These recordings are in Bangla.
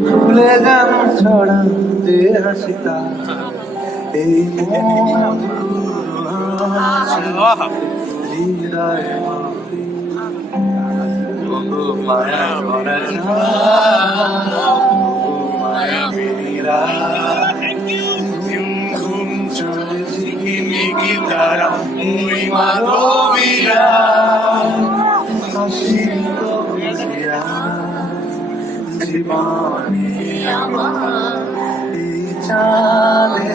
ফুলে যেন ছড়াতে হাসিতা এই হৃদয়ে মায়া ভরা মায়া মেরিরা ঘুম চলে ঝিকিমিকি তারা ওই মাধবীরা হাসি তো বুঝিয়া জীবনে আমার এই চালে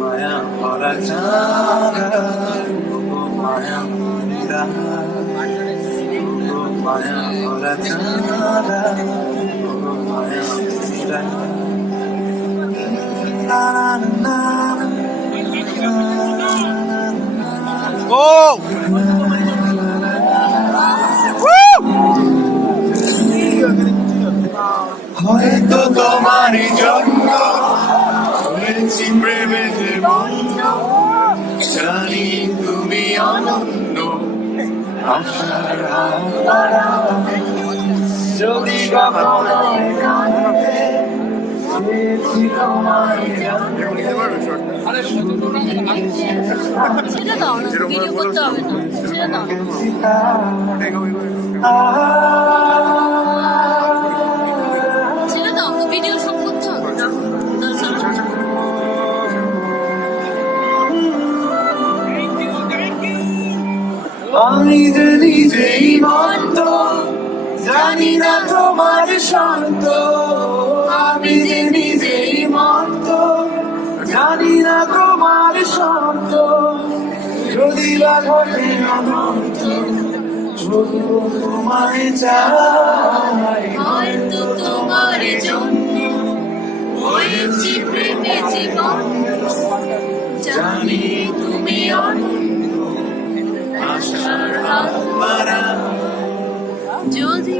মায়া ভরা চাঁদ মায়া মন্দিরা মায়া ভরা চাঁদ মায়া মন্দিরা না না Oh! হয়তো তোমারই জন্য হয়েছি প্রেমের বন্ধ জানি তুমি অনন্য আশার হারা যদি কখনো পেয়েছি তোমায় সেটা দাও না, ভিডিও করতে হবে না, সেটা দাও সেটা দাও, ভিডিও সব করতে হবে না। আমি যে নিজেই মন্ত জানি না তোমার শান্ত আমি যে নিজেই মন্ত জানি না তোমার শান্ত যদি বা ঘটে অনন্ত তোমায় চাই হয়তো তোমার জন্য হয়েছি প্রেমে জীবন জানি তুমি অনন্য আশার হারা যদি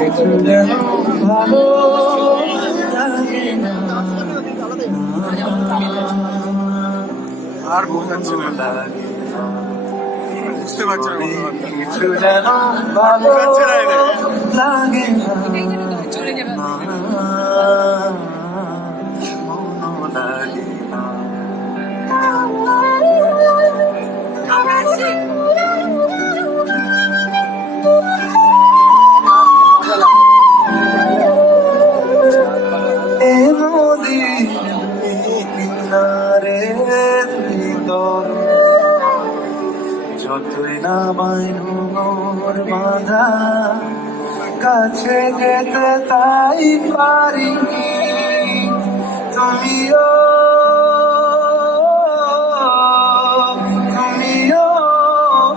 কিছু যেন ভালো লাগে না আর বোঝাচ্ছে না লাগে না বুঝতে পারছে না কিছু যেন ভালো লাগে না চলে যাবে মন লাগে না এ নদী কিনারে ভিতরে যতই না বাইনোর বাঁধা কাছে যেতে তাই পারি তুমিও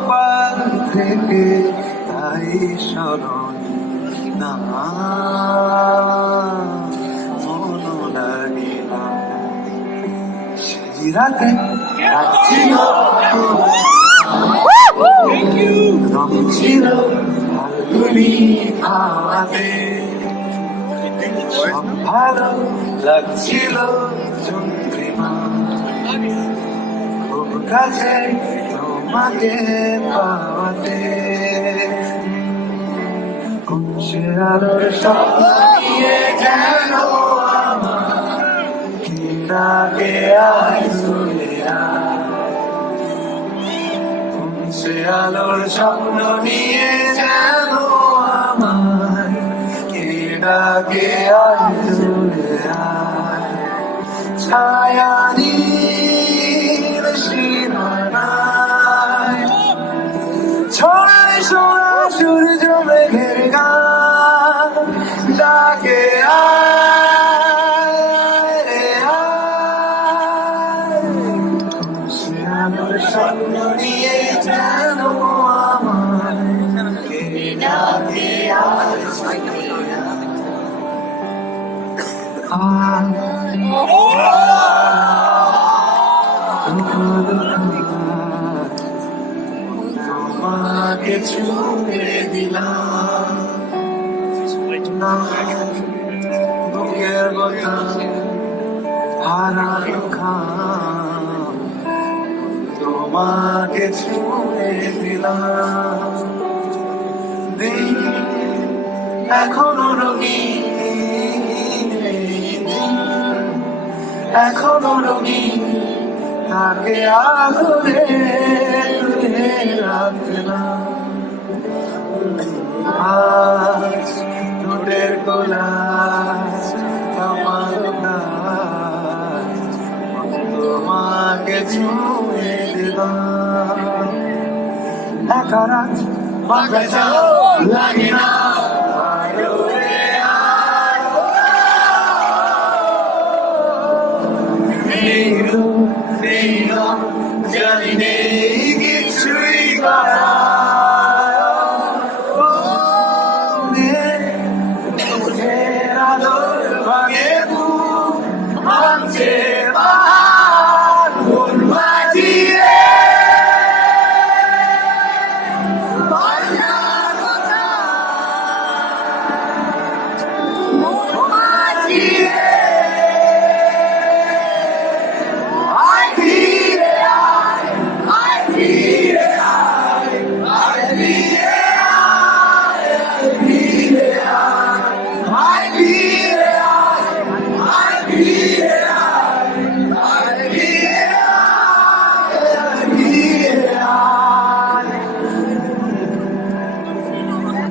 পার থেকে তাই স্মরণ না মন লাগে না সেই রাতে রাখছিল রং ছিল ফাল্গুনি হাওয়াতে সব ভালো লাগছিল চন্দ্রিমা খুব কাছে তোমাকে পাওয়াতে সে আলোর স্বপ্ন নিয়ে যেন আমার কিনাকে আয় চলে সে আলোর স্বপ্ন নিয়ে যেন আমার কিনাকে আয় চলে ছায়া নীল সীমানায় ছড়ায় সোনা সূর্য মেঘের গান ডাকে আয় রে আয় সে আলোর স্বপ্ন নিয়ে যেন আমার ডাকে আয় তোমাকে ছুঁয়ে দিলাম না বুকের বোতাম হারানো ঘাম তোমাকে ছুঁয়ে দিলাম। দিন এখনো রঙিন, দিন এখনো রঙিন, তাকে আদরে তুলে রাখলাম। আজ ঠোঁটের কোলাজ আমার কাজ, তোমাকে ছুঁয়ে দিলাম। একা রাত বাঁচাও লাগে না, আলো রে আলো। নেই রূপ, নেই রং, জানি নেই কিছুই করা।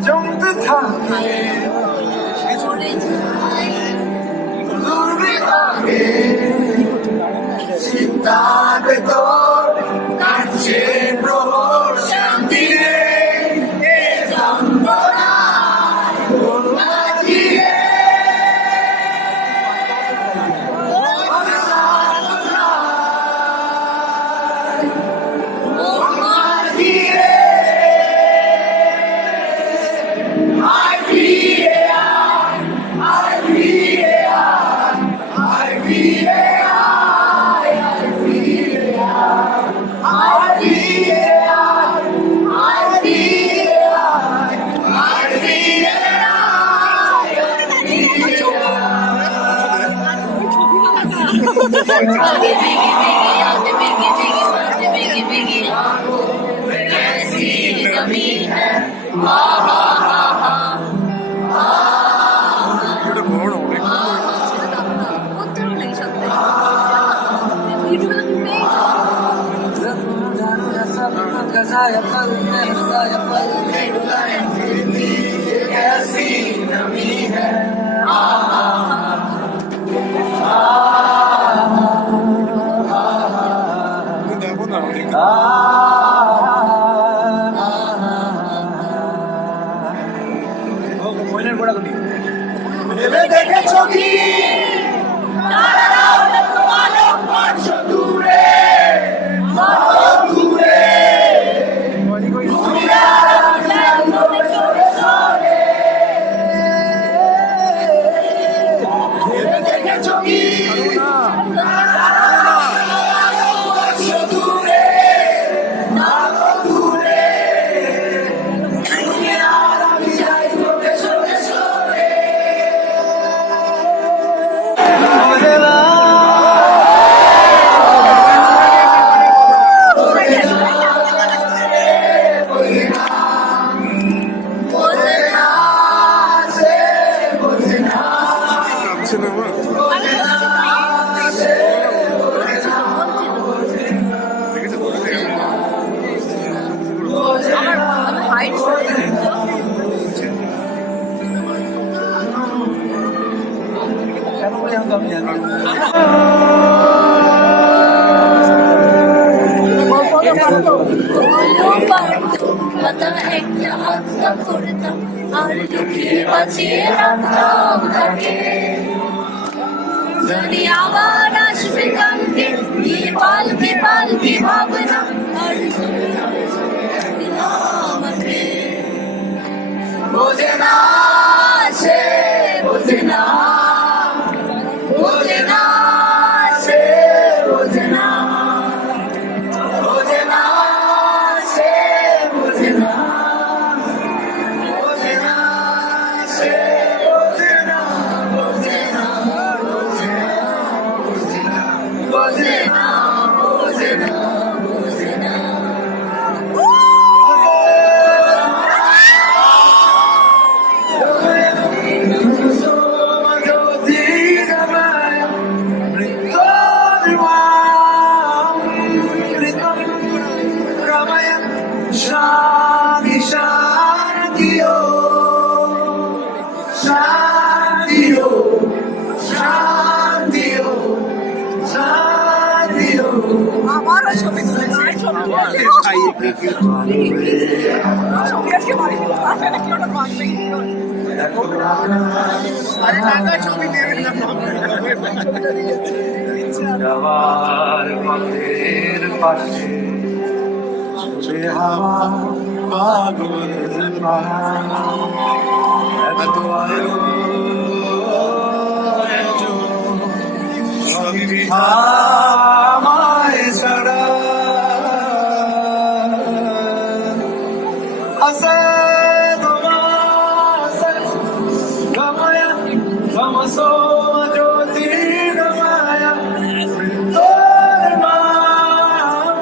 জমতে থাকে দুর্বিপাকে, চিন্তার ভেতর কাটছে প্রহর শান্তি রে। এ যন্ত্রণায় মন বাজিয়ে এটা বড় অনেক দেখো না অনেক ভেবে দেখেছো কি তারারাও তোমার পাঁচ দূরে, দূরে তুমি আর জানো সরে সরে। ভেবে দেখেছো কি তারারাও পাঁচ দূরে, দূরে তুমি আর আমি যাই সরে সরে সরে। লাগছে না আমার দেখেছো বলে আমার হাইট একটা আত্মা করতাম আর লুকিয়ে বাঁচিয়ে রাখতাম তাকে। যদি আবার আসবে কালকে নিয়ে পালকে পালকে ভাবনা, আর তুমি আমাকে বোঝে না, সে বোঝে না, বোঝে না, সে বোঝে না, বোঝে না, সে বোঝে না, বোঝে না, সে বোঝে না, বোঝে না, বোঝে না, বোঝে না। ছবি তুলেছি ছবি তুলেছি ছবি আজকে বাড়ি থেকে পাঠায় নাকি ওটা বাঁচবেই আরে টাকা ছবি নেবেন না যাওয়ার পথের পাশে ছুটে হাওয়া পাগল পাহাড় এত আলো এত সবই বৃথা আমায় ছাড়া আসে তোমার গমায়া গমসো জ্যোতির্গমায়া তোর নাম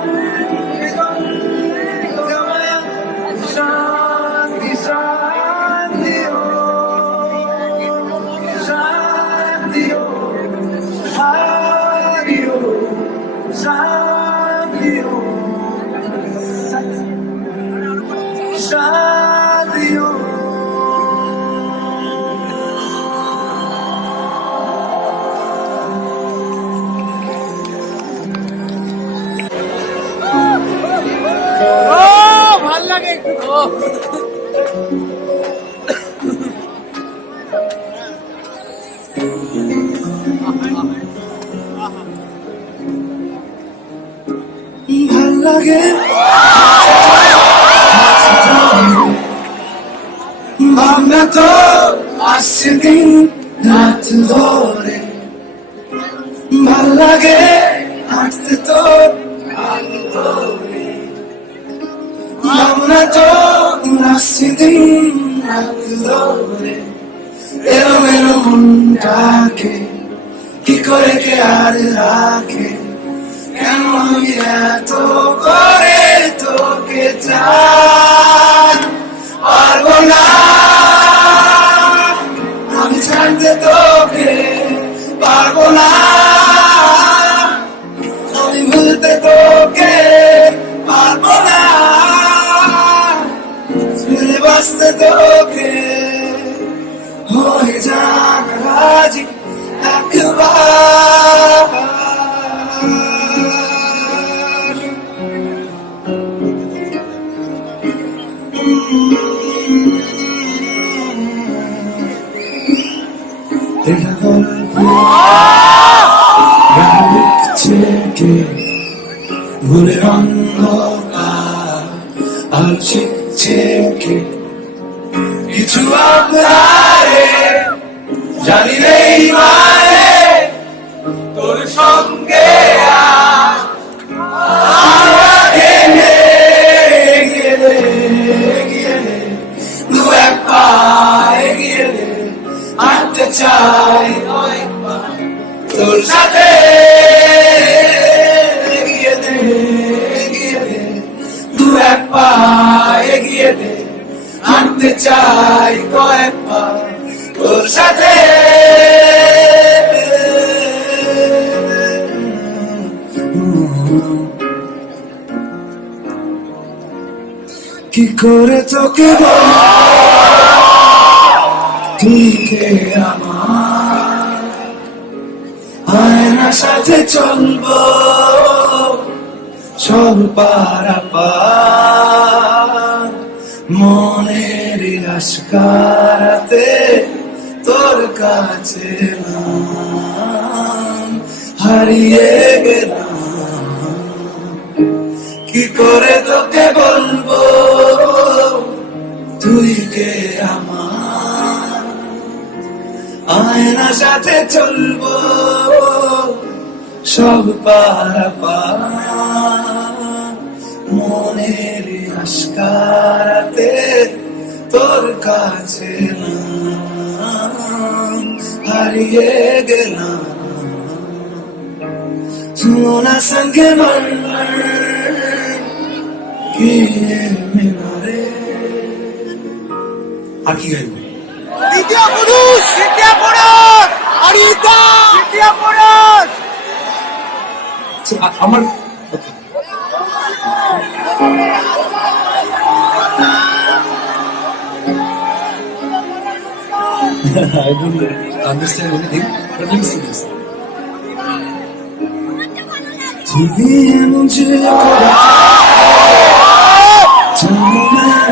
গমায়া শান্তি শান্তি ও শান্তি ও শান্তি ও শান্তি ও শান্তি ও ভাল লাগে ভাল লাগে ভাবনা তো আসছে দিন রাত ধরে ভাল লাগে হাঁটতে তোর ভাবনা তো আসছে দিন রাত ধরে এলো এলো মনটাকে কি করে কে আর রাখে কেন আমি এত করে তোকে চাই পারবো না আমি ছাড়তে তোকে পারবো না আমি ভুলতে তোকে পারবো না ফিরে বাঁচতে তোকে হয়ে যাক রাজি একবার এটা গল্প লিখছে কে ভুলের অন্ধকার আলো শিখছে কে কিছু আপনারে জানি নেই মায়ে তোর সঙ্গে দু এক পা এগিয়ে দে হাঁটতে চাই তোর সাথে এগিয়ে দে দু এক পা এগিয়ে দে হাঁটতে চাই কয়েক পা তোর সাথে কি করে তোকে তুই কে আমার আয়নার সাথে চলবো সব পারাপার মনের আশকারাতে তোর কাছে নাম হারিয়ে গেলাম কি করে তোকে বলবো তুই কে আমার আয়নার সাথে চলবো সব পারাপার মনের আশকারাতে তোর কাছে নাম হারিয়ে গেলাম সোনা সঙ্গে কি মিনারে আর কি গাইব দ্বিতীয় পুরুষ অরিতা দ্বিতীয় পুরুষ আমার I don't understand anything, but let me see this. तू ही है मुझको चाहूं मैं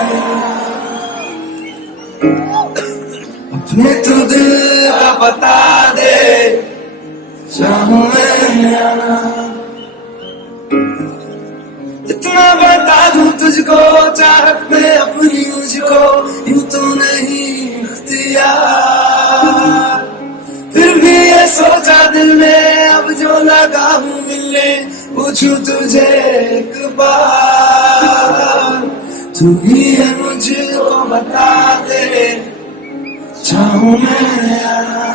अपने तो दिल का बता दे चाहूं मैं आना इतना बता दूं तुझको चाहत में अपनी मुझको यूं तो नहीं इख्तियार फिर भी ये सोचा दिल में अब जो लगा हूँ मिलने पूछूं तुझे एक बार तू ही है मुझको बता दे चाहूं मैं आना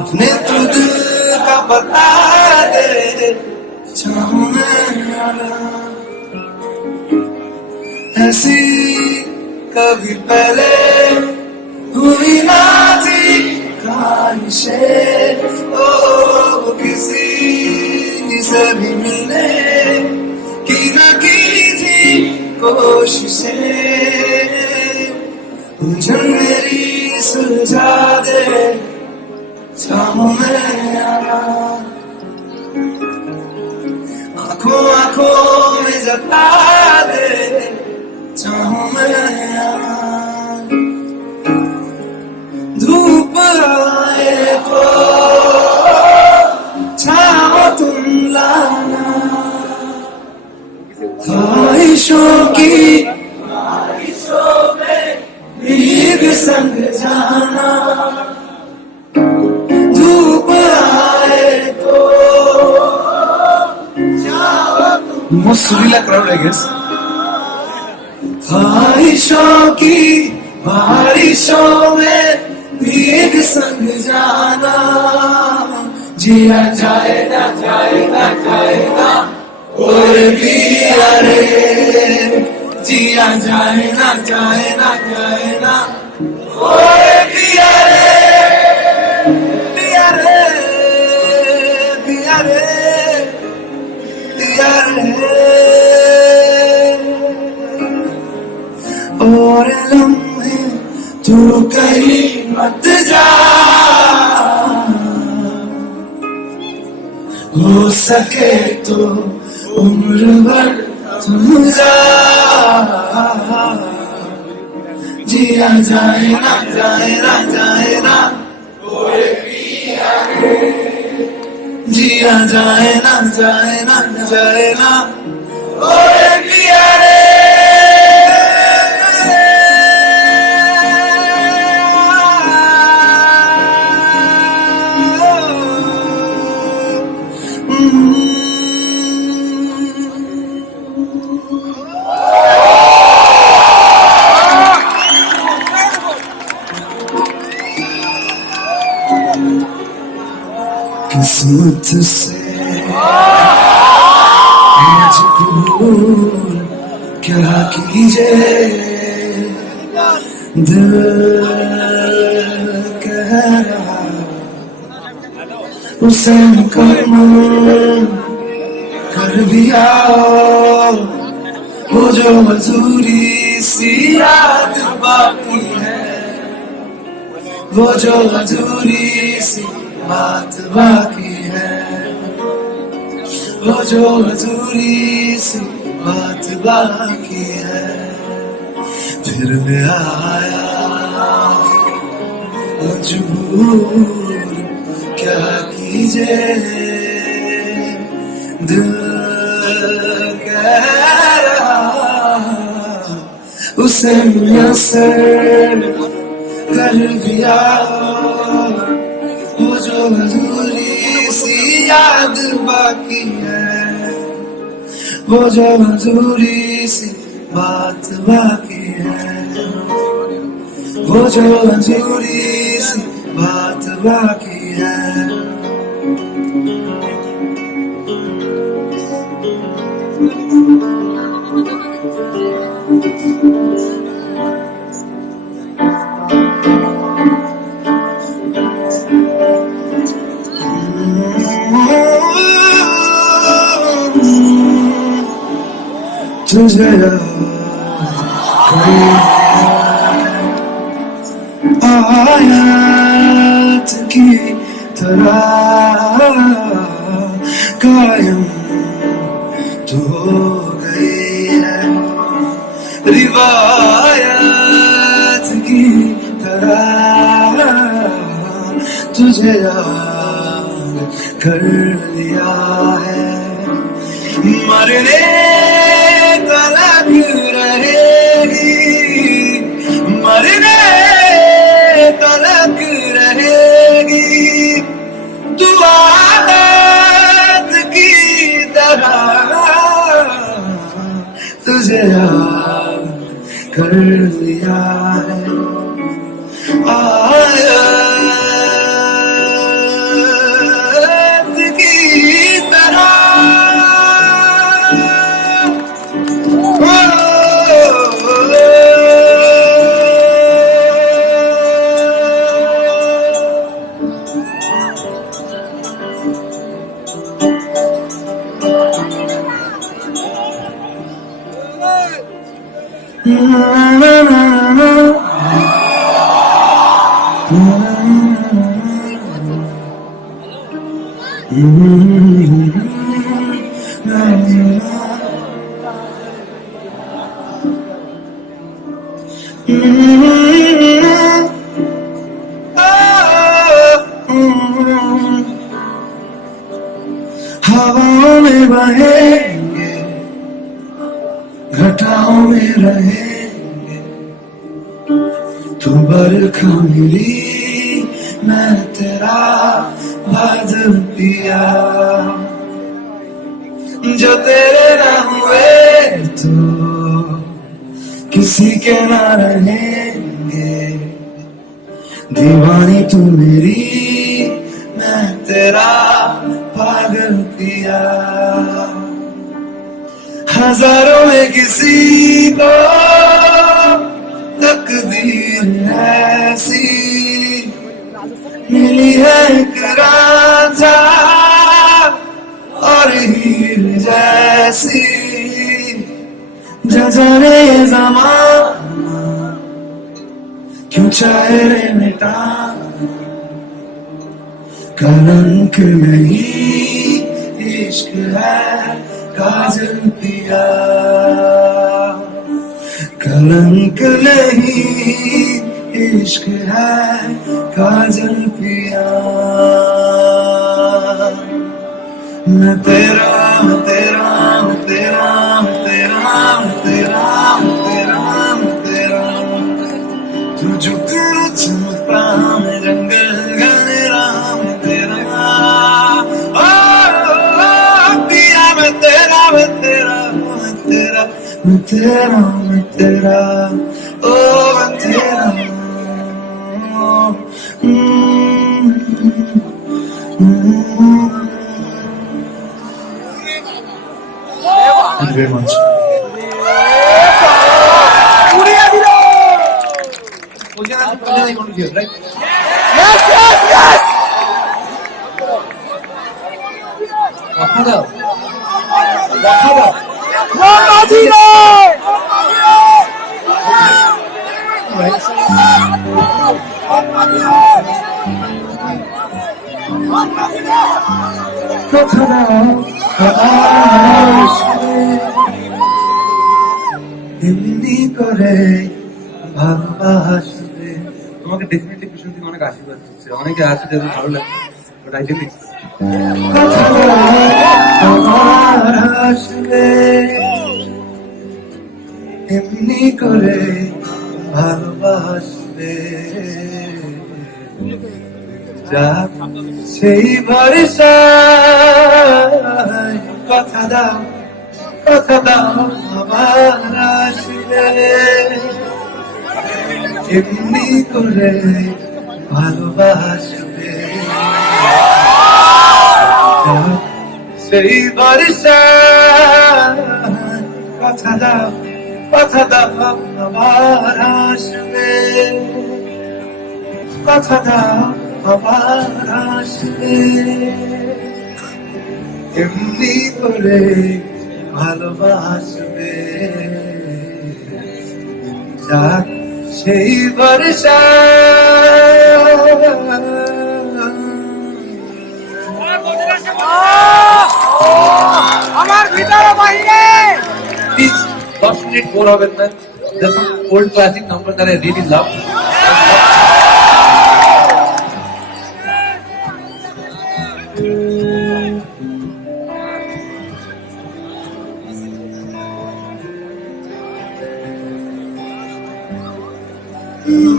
अपने तो दिल का बता दे चाहूं मैं आना ऐसी कभी पहले हुई ना थी ख्वाहिशें ओ किसी से भी मिलने की ना की थी कोशिशें उलझन मेरी सुलझा दे चाहूं मैं आना आंखों आंखों में जता दे चाहूं मैं आना धूप आए तो छाओ तुम लाना ख्वाहिशों की बारिशों में भीग संग जाना धूप आए तो most surreal crowd I guess ख्वाहिशों की बारिशों में भीग संग जाना जिया जाएगा जाएगा जाएगा और पिया रे जिया जाएगा जाएगा जाएगा और पिया रे पिया रे पिया रे पिया रे और लम्हे तू कहीं मत जा हो सके तो उम्र भर तुम जा जिया जाए ना जाए ना जाए ना जिया जाए ना जाए ना जाए ना ओए पिया रे किस्मत से मजबूर क्या कीजिए दिल कह रहा उसे मुकम्मल कर दिया वो जो अधूरी सी याद बाकी है वो जो अधूरी सी बात बाकी है वो जो अधूरी सी बात बाकी है फिर मैं आया मजबूर क्या कीजिए दिल कह रहा उसे मुयस्सर कर दिया वो जो अधूरी सी याद बाकी है वो जो अधूरी सी बात बाकी है वो जो अधूरी सी बात बाकी है तुझे कोई आयत की तरह कायम तो हो गई है रिवायत की तरह, तुझे याद कर लिया है, मरने तलक रहेगी, मरने तलक रहेगी दुआत की तरह, तुझे याद कर लिया है आयत की तरह। हवाओं में बहेंगे, घटाओं में रहेंगे, तू बरखा मेरी, मैं तेरा बादल पिया, जो तेरे ना हुए तो किसी के ना रहेंगे, दीवानी तू मेरी, मैं तेरा पागल पिया, हजारों में किसी को तकदीर ऐसी मिली है, एक रांझा और हीर जैसी, जाने ये ज़माना क्यों चाहे रे मिटा, कलंक नहीं इश्क है काजल पिया, कलंक नहीं इश्क है काजल पिया, मैं तेरा मैं तेरा मैं तेरा मैं तेरा मैं तेरा मैं तेरा मैं तेरा, तू झुकना चमकता मैं जंगल घनेरा मैं तेरा, ओ पिया मैं तेरा मैं तेरा मैं तेरा मैं तेरा मैं तेरा, ओ मैं तेरा। Thank you very much. Right? Yes, yes, yes! Wakada. Wakada. No, Madino! Wakada. এমনি করে ভালোবাসবে, তোমাকে ডেফিনেটলি পিছন থেকে অনেক আশীর্বাদ দিচ্ছে, অনেকে আছে যাদের ভালো লাগে, বাট আই ডেন্ট আমার আসবে, এমনি করে ভালোবাসবে, যা সেই ভরসায় কথা দাও আমার আসবে, এমনি করে ভালোবাসবে, সেই ভরসায় কথা দাও আমার আসবে, কথা দাও আমার আসবে, এমনি করে ভালোবাসবে, যাক সেই ভরসা। bore হবেন না। There's some old classic numbers that I really love.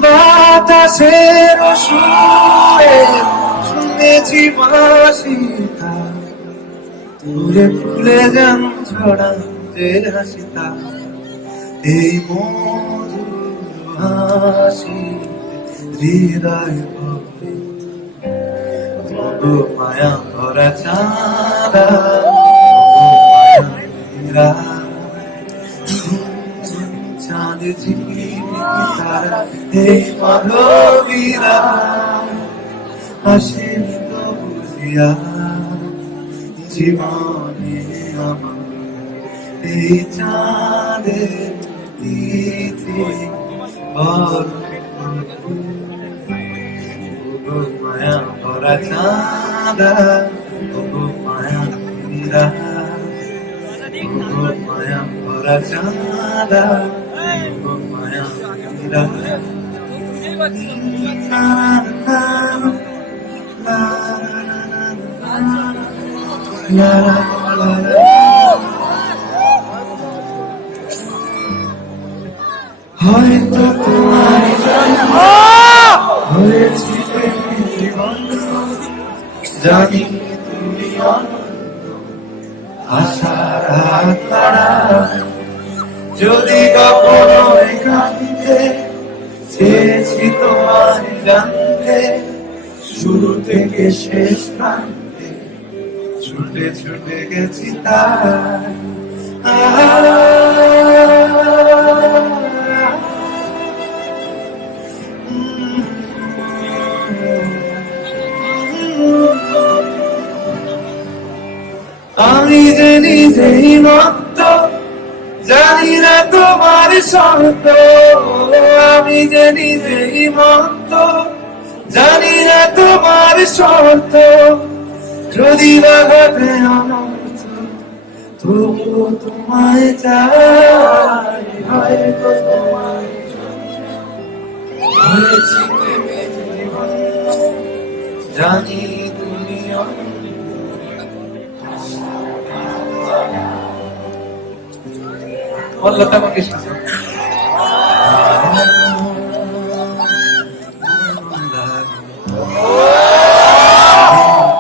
বাতাসের সুরে শুনেছি বাঁশিটা, তুলে ফুলে যেন ছড়াতে হাসিতা, এই মধুর হাসি হৃদয় ভরে, ওগো মায়া ভরা চাঁদা, চাঁদ ঝিকি তারা এই মাধবীরা আসেনি তো বুঝিয়া জীবনে আমার এই চাঁদের তিথি ওগো মায়া ভরা চাঁদা, ওগো মায়া মীরা, ওগো মায়া ভরা চাঁদা, ওগো মায়া মীরা। হয়তো তোমার জন্য হয়েছি জীবন, জানি তুমি আশার হাত বাড়ায়, যদি কখনো একান্তে চেয়েছি তোমার জানতে, শুরু থেকে শেষ প্রান্তে ছুটে ছুটে গেছি তার। আমি যে নিজেই মত্ত, জানি না তোমার শর্ত, আমি যে নিজেই মত্ত, জানি না তোমার শর্ত, যদি বা ঘটে অনর্থ তবুও তোমায় চাই, হয়তো তোমায় হয়েছি প্রেমে জীবন, জানি তুমি লতা মঙ্গেশকর।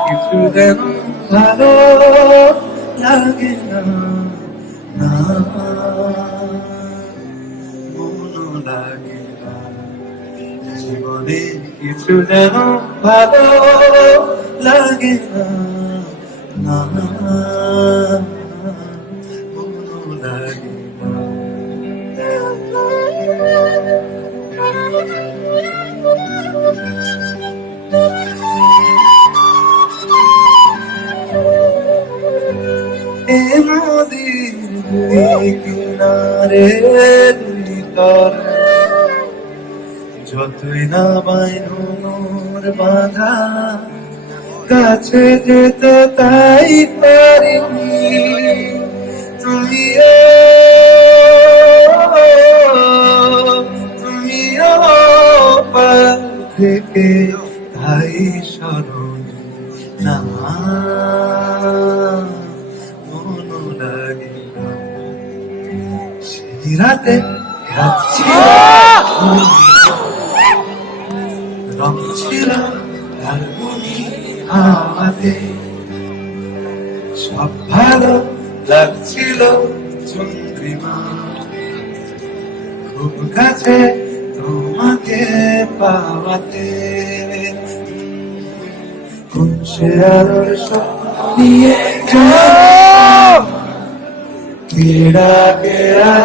কিছু যেন ভালো লাগে না, না মন লাগে না, জীবনে কিছু যেন ভালো লাগে না, না মন লাগে না। এ নদীর দুই কিনারে দুই তরে, যতই না বাইনোর বাঁধা, কাছে যেতে তাই পারিনি, তুমিও পার থেকে তাই স্মরণ না, মন লাগে না। সেই রাতে রাত ছিল, রং ছিল ফাল্গুনি হাওয়াতে, সব ভালো লাগছিল চন্দ্রিমা, খুব কাছে তোমাকে পাওয়াতে, কোন সে আলোর স্বপ্ন নিয়ে কেড়া কেড়া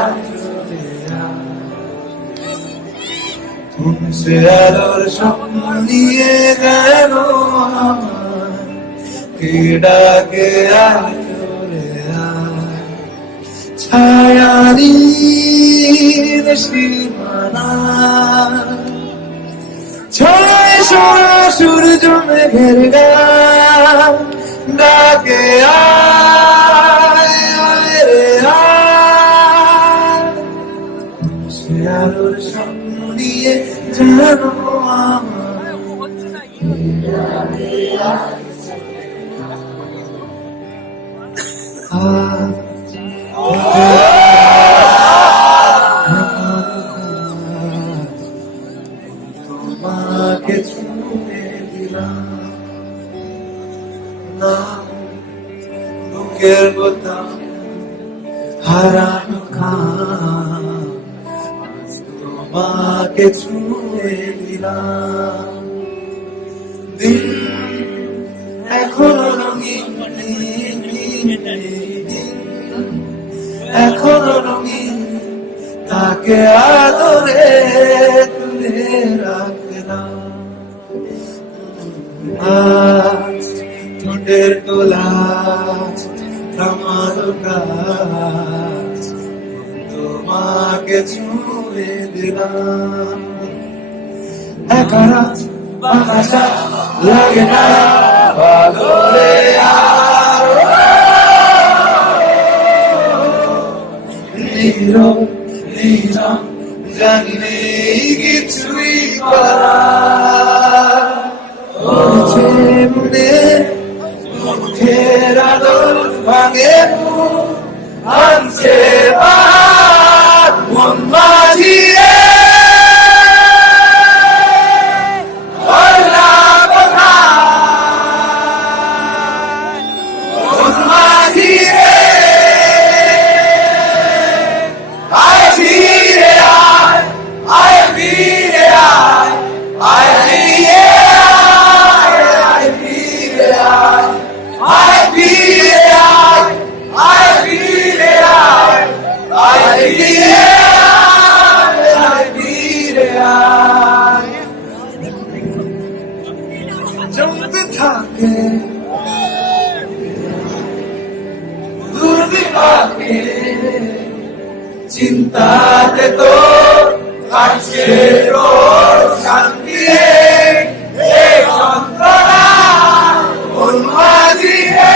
কোন সে আলোর স্বপ্ন নিয়ে গেল আমার, কেড়া কেড়া ছায়ানীর সীমানা, ছয় সোনা সূর্য মেঘের গান ডাকে আয় আয় রে আয়, কেন আমার তোমাকে ছুঁয়ে দিলাম না বুকের বোতাম হারানো খান তোমাকে ছুঁয়ে দিলাম দিন এখনো রঙিন দিন এখনো রঙিন তাকে আদরে তুলে রাখলাম আজ ঠোঁটের তোলা আমার কাজ তোমাকে ছুঁয়ে দিলাম একা রাত বাতাসা লাগে না পাগলে আর নীরব নীরব জানি নেই কিছুই করার বলছে মনে মুখের আদর ভাঙে আনছে বাদ মন মাঝিয়ে জমতে থাকে দুর্বিপাকে চিন্তাতে তো আসছে রোজ শান্তি এই যন্ত্রণা মন মাঝিয়ে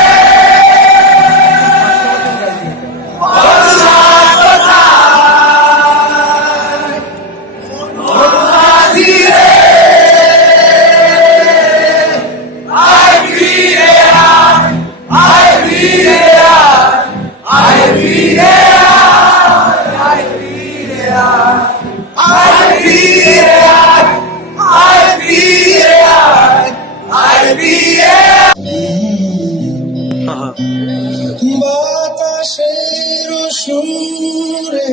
বাতাসের সুরে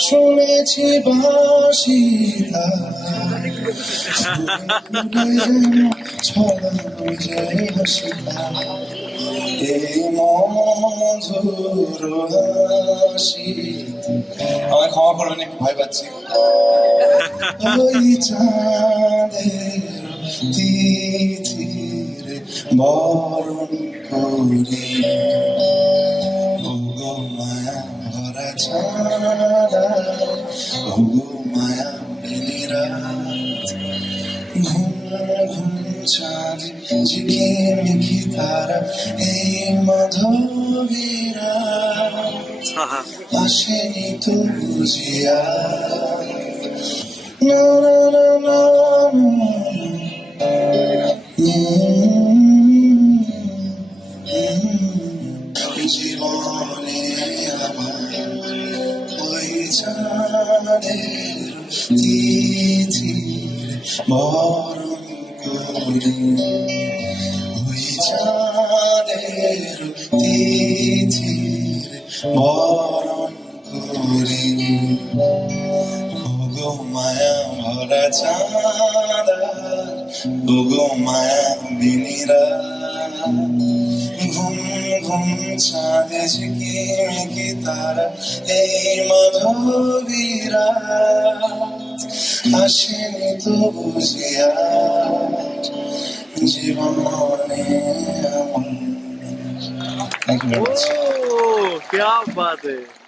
শুনেছি বাঁশিরা ছড়ানো যে হাসিটা এই মধুর হাসি আমায় ক্ষমা করুন একটু ভয় পাচ্ছি ওই চাঁদের তিথিরে বরণ করি ওগো মায়া ভরা ছাড়া ওগো মায়া মিলিরাত ঘুম ঘুম চাঁদ ঝিকিমিকি তারা এই মাধবীরা আসেনি তো বুঝিয়া না না না না জীবনে আমার ওই চাঁদের তিথির বরণ করি ওই চাঁদের তিথির বরণ করি ওগো মায়া ভরা চাঁদ ওগো মায়া বিনিরা ঘুম ঘুম চাঁদে ঝিকিমিকি তারা এই মাধবীরা আসেনি তো বুঝিয়া জীবনে আমার क्या बात है।